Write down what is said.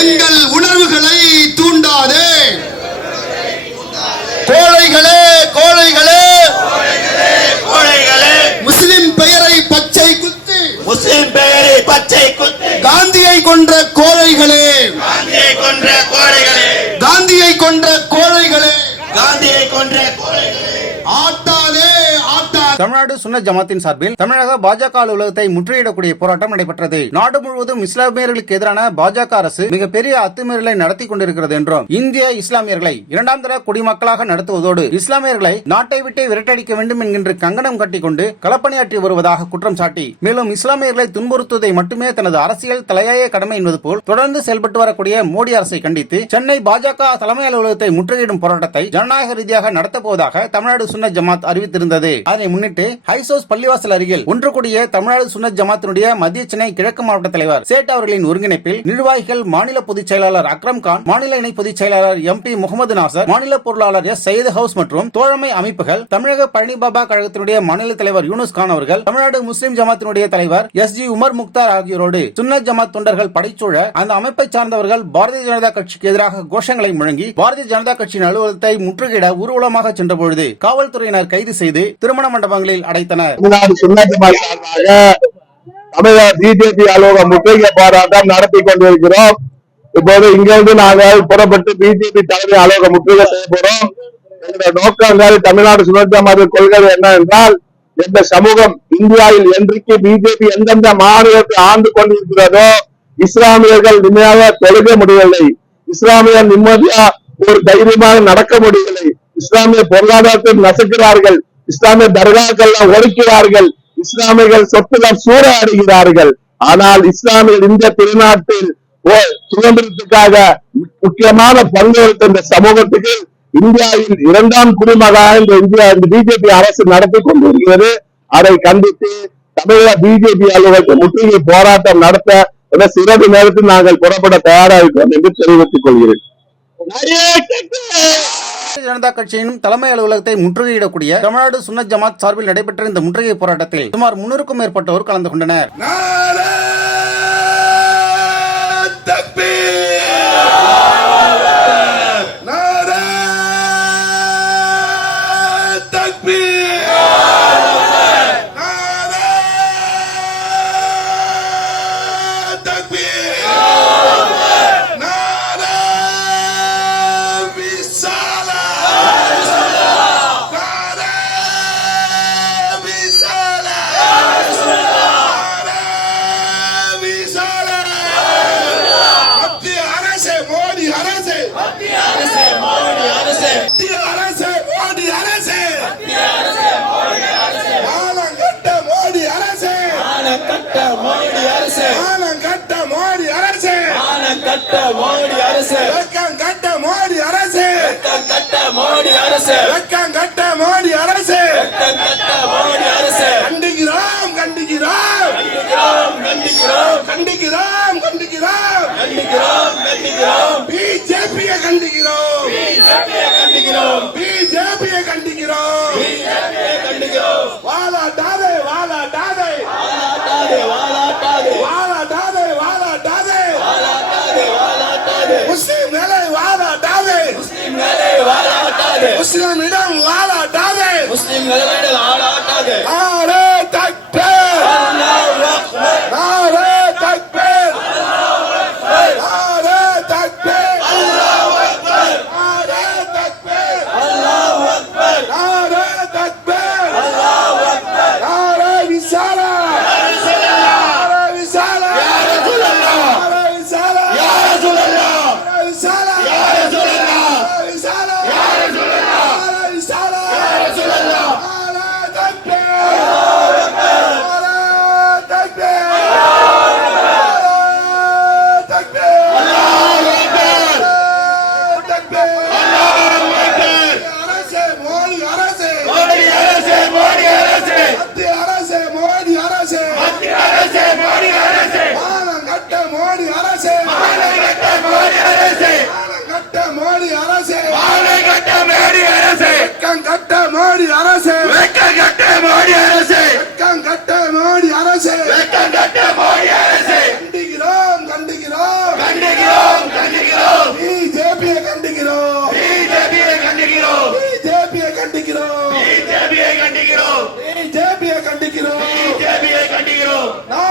உணர்வுகளை தூண்டாதே. கோழைகளே கோழைகளே கோழைகளே. முஸ்லிம் பெயரை பச்சை குத்தி. முஸ்லிம் பெயரை பச்சை குத்தி. காந்தியை கொன்ற கோழைகளே. காந்தியை கொன்ற கோழைகளே. காந்தியை கொன்ற கோழைகளே. காந்தியை கொன்ற கோழைகளே. ஆட்டாதே. தமிழ்நாடு சுன்ன ஜமாத்தின் சார்பில் தமிழக பாஜக அலுவலகத்தை முற்றுகையிடக்கூடிய போராட்டம் நடைபெற்றது. நாடு முழுவதும் இஸ்லாமியர்களுக்கு எதிரான பாஜக அரசு மிகப்பெரிய அத்துமீறலை நடத்தி கொண்டிருக்கிறது என்றும் இந்திய இஸ்லாமியர்களை இரண்டாம் தர குடிமக்களாக நடத்துவதோடு இஸ்லாமியர்களை நாட்டை விட்டே விரட்டடிக்க வேண்டும் என்கின்ற கங்கணம் கட்டிக்கொண்டு களப்பணியாற்றி வருவதாக குற்றம் சாட்டி மேலும் இஸ்லாமியர்களை துன்புறுத்துவதை மட்டுமே தனது அரசியல் தலையாய கடமை என்பது போல் தொடர்ந்து செயல்பட்டு வரக்கூடிய மோடி அரசை கண்டித்து சென்னை பாஜக தலைமை அலுவலகத்தை முற்றுகையிடும் போராட்டத்தை ஜனநாயக ரீதியாக நடத்தப்போவதாக தமிழ்நாடு சுன்ன ஜமாத் அறிவித்திருந்தது. அதனை முன்னிட்டு முன்னிட்டு ஹைசோஸ் பள்ளிவாசல் அருகில் ஒன்று கூடிய தமிழ்நாடு சுன்னத் ஜமாத்தினுடைய மத்திய சென்னை கிழக்கு மாவட்ட தலைவர் சேட் அவர்களின் ஒருங்கிணைப்பில் நிர்வாகிகள் மாநில பொதுச் செயலாளர் அக்ரம் கான் மாநில இணை பொதுச் செயலாளர் எம் பி முகமது நாசர் மாநில பொருளாளர் எஸ் சையது ஹவுஸ் மற்றும் தோழமை அமைப்புகள் தமிழக பழனி பாபா கழகத்தினுடைய மாநில தலைவர் யூனுஸ் கான் அவர்கள் தமிழ்நாடு முஸ்லிம் ஜமாத்தினுடைய தலைவர் எஸ் ஜி உமர் முக்தார் ஆகியோரோடு சுன்னத் ஜமாத் தொண்டர்கள் படைச்சூழ அந்த அமைப்பை சார்ந்தவர்கள் பாரதிய ஜனதா கட்சிக்கு எதிராக கோஷங்களை முழங்கி பாரதிய ஜனதா கட்சியின் அலுவலகத்தை முற்றுகையிட ஊர்வலமாக சென்றபொழுது காவல்துறையினர் கைது செய்து திருமண மண்டபங்களில் அடைத்தனர். தமிழ்நாடு சுன்ன சார்பாக தமிழக பிஜேபி அலுவலகம் முற்றுகை போராட்டம் நடத்தி கொண்டிருக்கிறோம். இப்போது இங்கிருந்து நாங்கள் புறப்பட்டு பிஜேபி தலைமை அலுவலகம் முற்றுகை செய்ய போறோம். எங்களுடைய நோக்கங்கள் தமிழ்நாடு சுன்ன ஜமாத் கொள்கை என்ன என்றால் எந்த சமூகம் இந்தியாவில் என்றைக்கு பிஜேபி எந்தெந்த மாநிலத்தை ஆண்டு கொண்டிருக்கிறதோ இஸ்லாமியர்கள் நிம்மதியாக தொழுக முடியவில்லை. இஸ்லாமியர் நிம்மதியா ஒரு தைரியமாக நடக்க முடியவில்லை. இஸ்லாமிய பொருளாதாரத்தை நசுக்கிறார்கள். இஸ்லாமிய தர்காக்கள் ஒடுக்கிறார்கள். இஸ்லாமியர்கள் சொத்துக்கள் சூறையாடுகிறார்கள். ஆனால் இஸ்லாமியர் இந்த திருநாட்டில் சுதந்திரத்துக்காக முக்கியமான பங்கு இந்த சமூகத்துக்கு இந்தியாவில் இரண்டாம் குடிமகனாக இந்த இந்தியா இந்த பிஜேபி அரசு நடத்தி கொண்டிருக்கிறது. அதை கண்டித்து தமிழக பிஜேபி அலுவலகத்தை முற்றுகை போராட்டம் நடத்த என சிறிது நேரத்தில் நாங்கள் புறப்பட தயாராகிறோம் என்று தெரிவித்துக் கொள்கிறேன். ஜனதா கட்சியின் தலைமை அலுவலகத்தை முற்றுகையிடக்கூடிய தமிழ்நாடு சுன்னத் ஜமாத் சார்பில் நடைபெற்ற இந்த முற்றுகை போராட்டத்தில் சுமார் முன்னூறுக்கும் மேற்பட்டோர் கலந்து கொண்டனர். மோடி அரசு. மானங்கட்ட மோடி அரசு. மானக்கட்ட மோடி அரசு. வெக்கங்கட்ட மோடி அரசு. கட்ட மோடி அரசு. வெக்கங்கட்ட மோடி அரசு. கட்ட மோடி அரசு. கண்டிக்கிறோம். கண்டிக்கிறோம் கண்டிக்கிறோம். கண்டிக்கிறோம் கண்டிக்கிறோம். கண்டிக்கிறோம் கண்டிக்கிறோம். பிஜேபியை கண்டிக்கிறோம். ஆளாடாதே முஸ்லிம் இடம் ஆளாட்டாதே. முஸ்லிம் நிலவரிடம் ஆளாட்டாதே. ஆ. না